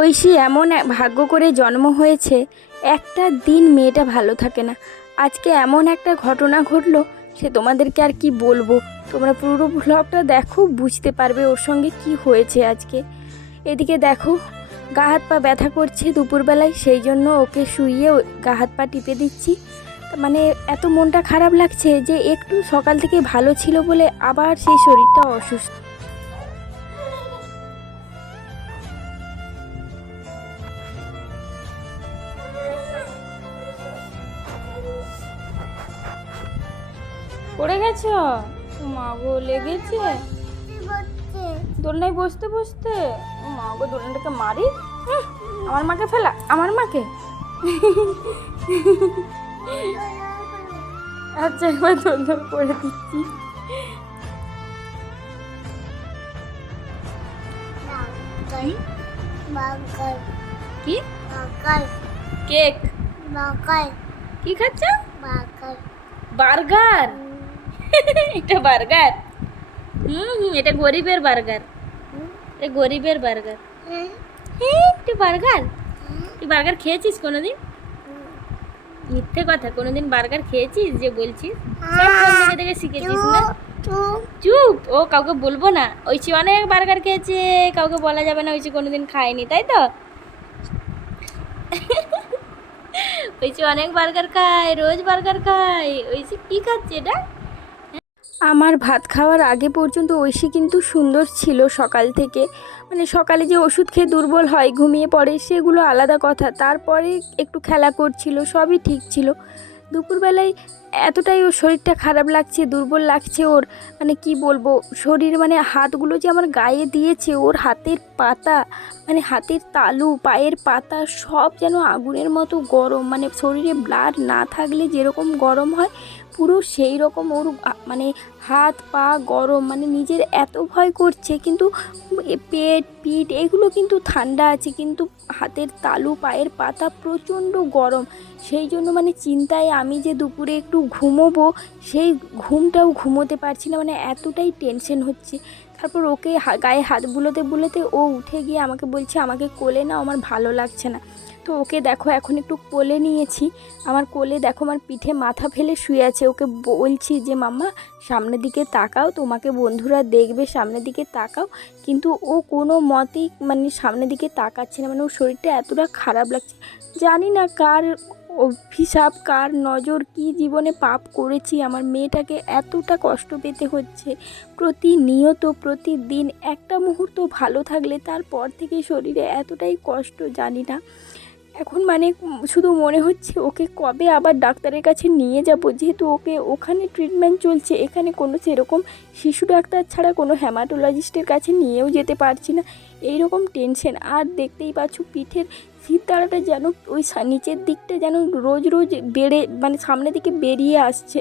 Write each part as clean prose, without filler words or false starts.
ঐশী এমন ভাগ্য করে জন্ম হয়েছে, একটা দিন মেয়েটা ভালো থাকে না। আজকে এমন একটা ঘটনা ঘটলো, সে তোমাদেরকে আর কি বলবো। তোমরা পুরো ব্লগটা দেখো, বুঝতে পারবে ওর সঙ্গে কি হয়েছে আজকে। এদিকে দেখো, গা হাত পা ব্যথা করছে দুপুরবেলায়, সেই জন্য ওকে শুইয়ে গা হাত পা টিপে দিচ্ছি। মানে এত মনটা খারাপ লাগছে যে একটু সকাল থেকে ভালো ছিল বলে আবার সেই শরীরটা অসুস্থ। পড়ে গেছো? মা গো, লেগেছে? দোলনায় বসতে বসতে? ও মা গো, দোলনাটাকে মারি। আমার মাকে ফেলা, আমার মাকে। আচ্ছা, একবার দোলনা করে দিচ্ছি। কি কেক? কি খাচ্ছ? বার্গার? এটা বার্গার? এটা গরিবের বার্গার। এটা গরিবের বার্গার। তুই বার্গার, তুই বার্গার খেয়েছিস কোনোদিন? মিথ্যে কথা, কোনোদিন বার্গার খেয়েছিস যে বলছিস? সব ফোন দেখে দেখে শিখেছিস না? চুপ, ও কাউকে বলবো না। ঐশী অনেক বার্গার খেয়েছে, কাউকে বলা যাবে না ঐশী কোনোদিন খায়নি, তাই তো? ঐশী অনেক বার্গার খায়, রোজ বার্গার খায়। ঐশী কি খাচ্ছে এটা? আমার ভাত খাওয়ার আগে পর্যন্ত ঐশী কিন্তু সুন্দর ছিল সকাল থেকে। মানে সকালে যে ওষুধ খেয়ে দুর্বল হয়, ঘুমিয়ে পড়ে, সেগুলো আলাদা কথা। তারপরে একটু খেলা করছিল, সবই ঠিক ছিল। দুপুরবেলায় এতটাই ওর শরীরটা খারাপ লাগছে, দুর্বল লাগছে ওর। মানে কি বলবো, শরীর মানে হাতগুলো যে আমার গায়ে দিয়েছে, ওর হাতের পাতা, মানে হাতের তালু, পায়ের পাতা সব যেন আগুনের মতো গরম। মানে শরীরে ব্লাড না থাকলে যেরকম গরম হয়, পুরো সেই রকম ওর মানে হাত পা গরম। মানে নিজের এত ভয় করছে, কিন্তু পেট পিঠ এগুলো কিন্তু ঠান্ডা আছে, কিন্তু হাতের তালু পায়ের পাতা প্রচণ্ড গরম। সেই জন্য মানে চিন্তায় আমি যে দুপুরে একটু ঘুমোবো, সেই ঘুমটাও ঘুমোতে পারছি না। মানে এতটাই টেনশন হচ্ছে। তারপর ওকে গায়ে হাত বুলোতে বুলোতে ও উঠে গিয়ে আমাকে বলছে আমাকে কোলে নাও, আমার ভালো লাগছে না। তো ওকে দেখো এখন একটু কোলে নিয়েছি। আমার কোলে দেখো, আমার পিঠে মাথা ফেলে শুয়ে আছে। ওকে বলছি যে মাম্মা সামনের দিকে তাকাও, তোমাকে বন্ধুরা দেখবে, সামনের দিকে তাকাও। কিন্তু ও কোনো মতেই মানে সামনের দিকে তাকাচ্ছে না। মানে ওর শরীরটা এতটা খারাপ লাগছে। জানি না কার অভিশাপ, কার নজর, কি জীবনে পাপ করেছি আমার মেয়েটাকে এতটা কষ্ট পেতে হচ্ছে। প্রতিনিয়ত প্রতিদিন একটা মুহূর্ত ভালো থাকলে তারপর থেকে শরীরে এতটাই কষ্ট, জানি না। এখন মানে শুধু মনে হচ্ছে ওকে কবে আবার ডাক্তারের কাছে নিয়ে যাব, যেহেতু ওকে ওখানে ট্রিটমেন্ট চলছে, এখানে কোনো সেরকম শিশু ডাক্তার ছাড়া কোনো হ্যামাটোলজিস্টের কাছে নিয়েও যেতে পারছি না। এই রকম টেনশন। আর দেখতেই পাচ্ছ পিঠের শিরদাঁড়াটা যেন ওই নিচের দিকটা যেন রোজ রোজ বেড়ে, মানে সামনের দিকে বেরিয়ে আসছে।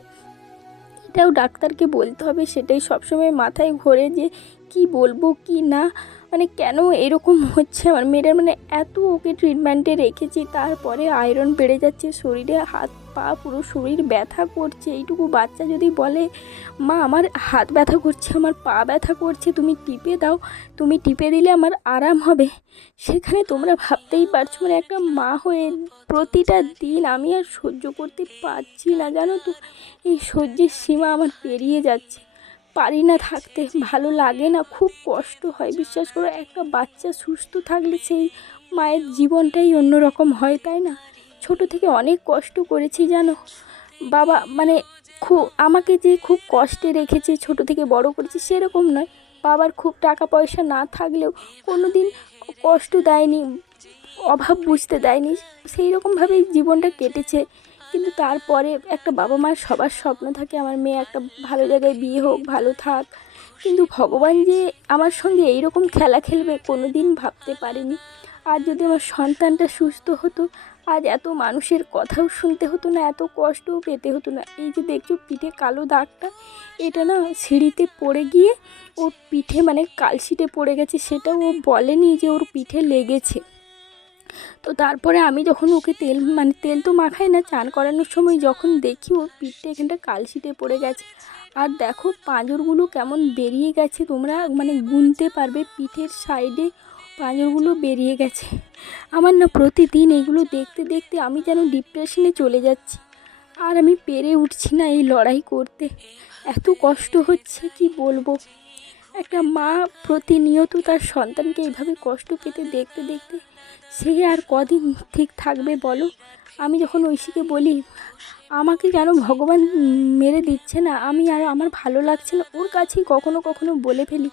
এটাও ডাক্তারকে বলতে হবে, সেটাই সবসময় মাথায় ঘোরে যে কি বলবো কি না। মানে কেন এরকম হচ্ছে আমার মেয়েটার। মানে এত ওকে ট্রিটমেন্টে রেখেছি, তারপরে আয়রন বেড়ে যাচ্ছে শরীরে, হাত পা পুরো শরীর ব্যথা করছে। এইটুকু বাচ্চা যদি বলে মা আমার হাত ব্যথা করছে, আমার পা ব্যথা করছে, তুমি টিপে দাও, তুমি টিপে দিলে আমার আরাম হবে, সেখানে তোমরা ভাবতেই পারছো মানে একটা মা হয়ে প্রতিটা দিন আমি আর সহ্য করতে পারছি না, জানো তো। এই সহ্যের সীমা আমার পেরিয়ে যাচ্ছে। পারি না থাকতে, ভালো লাগে না, খুব কষ্ট হয়। বিশ্বাস করো, একটা বাচ্চা সুস্থ থাকলে সেই মায়ের জীবনটাই অন্যরকম হয়, তাই না? ছোট থেকে অনেক কষ্ট করেছি জানো। বাবা মানে আমাকে যে খুব কষ্টে রেখেছে, ছোট থেকে বড় করেছে সেরকম নয়। বাবার খুব টাকা পয়সা না থাকলেও কোনো দিন কষ্ট দেয়নি, অভাব বুঝতে দেয়নি, সেই রকমভাবেই জীবনটা কেটেছে। কিন্তু তারপরে একটা বাবা মার সবার স্বপ্ন থাকে আমার মেয়ে একটা ভালো জায়গায় বিয়ে হোক, ভালো থাক। কিন্তু ভগবান যে আমার সঙ্গে এইরকম খেলা খেলবে কোনো দিন ভাবতে পারিনি। আর যদি আমার সন্তানটা সুস্থ হতো, আজ এত মানুষের কথাও শুনতে হতো না, এত কষ্টও পেতে হতো না। এই যে দেখছো পিঠে কালো দাগটা, এটা না সিঁড়িতে পড়ে গিয়ে ওর পিঠে মানে কালশিটে পড়ে গেছে, সেটাও ও বলেনি যে ওর পিঠে লেগেছে। তো তারপরে আমি যখন ওকে তেল মানে তেল তো মাখাই না, চান করানোর সময় যখন দেখি ওর পিঠটা এখানটা কালশিটে পড়ে গেছে। আর দেখো পাঁজরগুলো কেমন বেরিয়ে গেছে, তোমরা মানে গুনতে পারবে পিঠের সাইডে পাঁজরগুলো বেরিয়ে গেছে। আমার না প্রতিদিন এগুলো দেখতে দেখতে আমি যেন ডিপ্রেশনে চলে যাচ্ছি। আর আমি পেরে উঠছি না এই লড়াই করতে, এত কষ্ট হচ্ছে কি বলবো। একটা মা প্রতিনিয়ত তার সন্তানকে এইভাবে কষ্ট পেতে দেখতে দেখতে সে আর কদিন ঠিক থাকবে বলো। আমি যখন ঐশীকে বলি আমাকে যেন ভগবান মেরে দিচ্ছে না, আমি আর আমার ভালো লাগছে না, ওর কাছেই কখনো কখনো বলে ফেলি,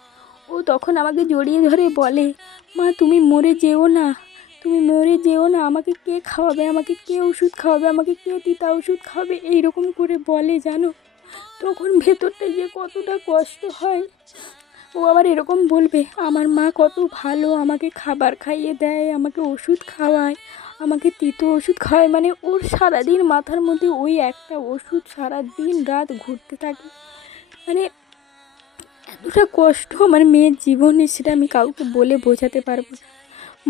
ও তখন আমাকে জড়িয়ে ধরে বলে, মা তুমি মরে যেও না, তুমি মরে যেও না, আমাকে কে খাওয়াবে, আমাকে কে ওষুধ খাওয়াবে, আমাকে কে তিতা ওষুধ খাওয়াবে, এইরকম করে বলে জানো। তখন ভেতরটা যে কতটা কষ্ট হয়। ও আবার এরকম বলবে আমার মা কত ভালো, আমাকে খাবার খাইয়ে দেয়, আমাকে ওষুধ খাওয়ায়, আমাকে তিতো ওষুধ খাওয়ায়, মানে ওর সারাদিন মাথার মধ্যে ওই একটা ওষুধ সারা দিন রাত ঘুরতে থাকে। মানে এতটা কষ্ট আমার মেয়ের জীবনে সেটা আমি কাউকে বলে বোঝাতে পারবো না।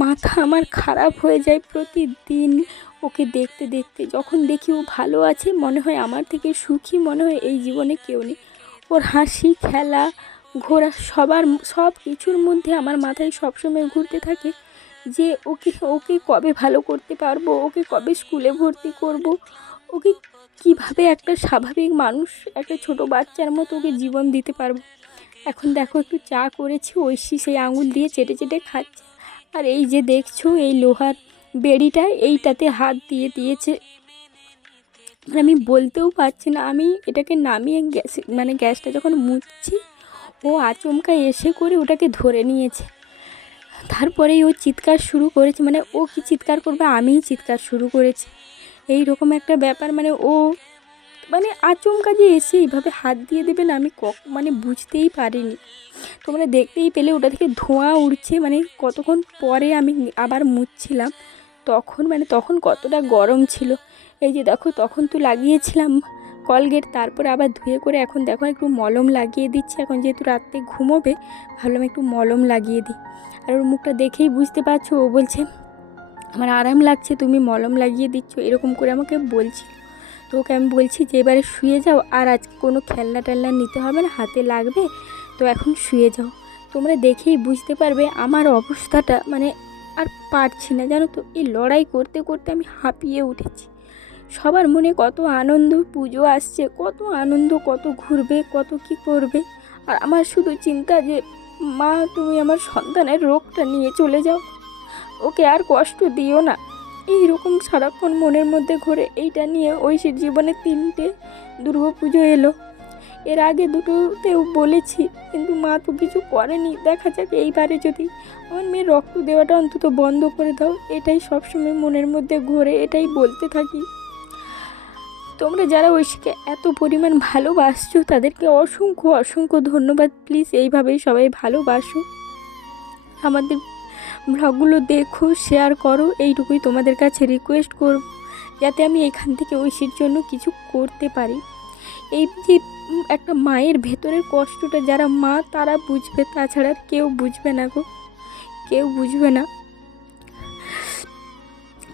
মাথা আমার খারাপ হয়ে যায় প্রতিদিন ওকে দেখতে দেখতে। যখন দেখি ও ভালো আছে মনে হয় আমার থেকে সুখী মনে হয় এই জীবনে কেউ নেই। ওর হাসি খেলা ঘোরা সব কিছুর মধ্যে আমার মাথায় সবসময় ঘুরতে থাকে যে ওকে ওকে কবে ভালো করতে পারবো, ওকে কবে স্কুলে ভর্তি করব, ওকে কিভাবে একটা স্বাভাবিক মানুষ একটা ছোট বাচ্চার মতো ওকে জীবন দিতে পারবো। এখন দেখো একটু চা করেছি, ঐশী সেই আঙুল দিয়ে চেটে চেটে খাচ্ছে। আর এই যে দেখছো এই লোহার বেড়িটা, এইটাতে হাত দিয়ে দিয়েছে, মানে আমি বলতেও পারছি না। আমি এটাকে নামিয়ে গ্যাসটা যখন মুছছি ও আচমকা এসে করে ওটাকে ধরে নিয়েছে। তারপরেই ও চিৎকার শুরু করেছে, মানে ও কি চিৎকার করবে, আমিই চিৎকার শুরু করেছি, এই রকম একটা ব্যাপার। মানে আচমকা যে এসে এইভাবে হাত দিয়ে দেবে না, আমি বুঝতেই পারিনি। তোমরা দেখতেই পেলে ওটা থেকে ধোঁয়া উঠছে, মানে কতক্ষণ পরে আমি আবার মুছছিলাম তখন কতটা গরম ছিল। এই যে দেখো তখন তো লাগিয়েছিলাম কলগেট, তারপরে আবার ধুয়ে করে এখন দেখো একটু মলম লাগিয়ে দিচ্ছি। এখন যেহেতু রাত্রে ঘুমোবে ভাবলাম একটু মলম লাগিয়ে দিই। আর ওর মুখটা দেখেই বুঝতে পারছো, ও বলছে আমার আরাম লাগছে, তুমি মলম লাগিয়ে দিচ্ছ, এরকম করে আমাকে বলছি। তো ওকে আমি বলছি যে এবারে শুয়ে যাও, আর আজ কোনো খেলনা টেলনা নিতে হবে না, হাতে লাগবে, তো এখন শুয়ে যাও। তোমরা দেখেই বুঝতে পারবে আমার অবস্থাটা, মানে আর পারছি না জানো তো। এই লড়াই করতে করতে আমি হাঁপিয়ে উঠেছি। সবার মনে কত আনন্দ, পুজো আসছে, কত আনন্দ, কত ঘুরবে, কত কি করবে, আর আমার শুধু চিন্তা যে মা তুমি আমার সন্তানের রোগটা নিয়ে চলে যাও, ওকে আর কষ্ট দিও না। এইরকম সারাক্ষণ মনের মধ্যে ঘোরে এইটা নিয়ে। ঐশীর জীবনে 3টে দুর্গাপুজো এলো, এর আগে 2টোতেও বলেছি, কিন্তু মা তো কিছু করেনি। দেখা যাক এইবারে যদি আমার মেয়ের রক্ত দেওয়াটা অন্তত বন্ধ করে দাও, এটাই সবসময় মনের মধ্যে ঘোরে, এটাই বলতে থাকি। তোমরা যারা ঐশীকে এত পরিমাণ ভালোবাসছো তাদেরকে অসংখ্য অসংখ্য ধন্যবাদ। প্লিজ এইভাবেই সবাই ভালোবাসো, আমাদের ব্লগগুলো দেখো, শেয়ার করো, এইটুকুই তোমাদের কাছে রিকোয়েস্ট করব, যাতে আমি এখান থেকে ঐশীর জন্য কিছু করতে পারি। এই যে একটা মায়ের ভেতরের কষ্টটা যারা মা তারা বুঝবে, তাছাড়া আর কেউ বুঝবে না গো, কেউ বুঝবে না।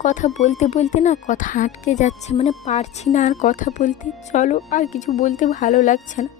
কথা বলতে বলতে না কথা আটকে যাচ্ছে, মানে পারছি না আর কথা বলতে। চলো, আর কিছু বলতে ভালো লাগছে না।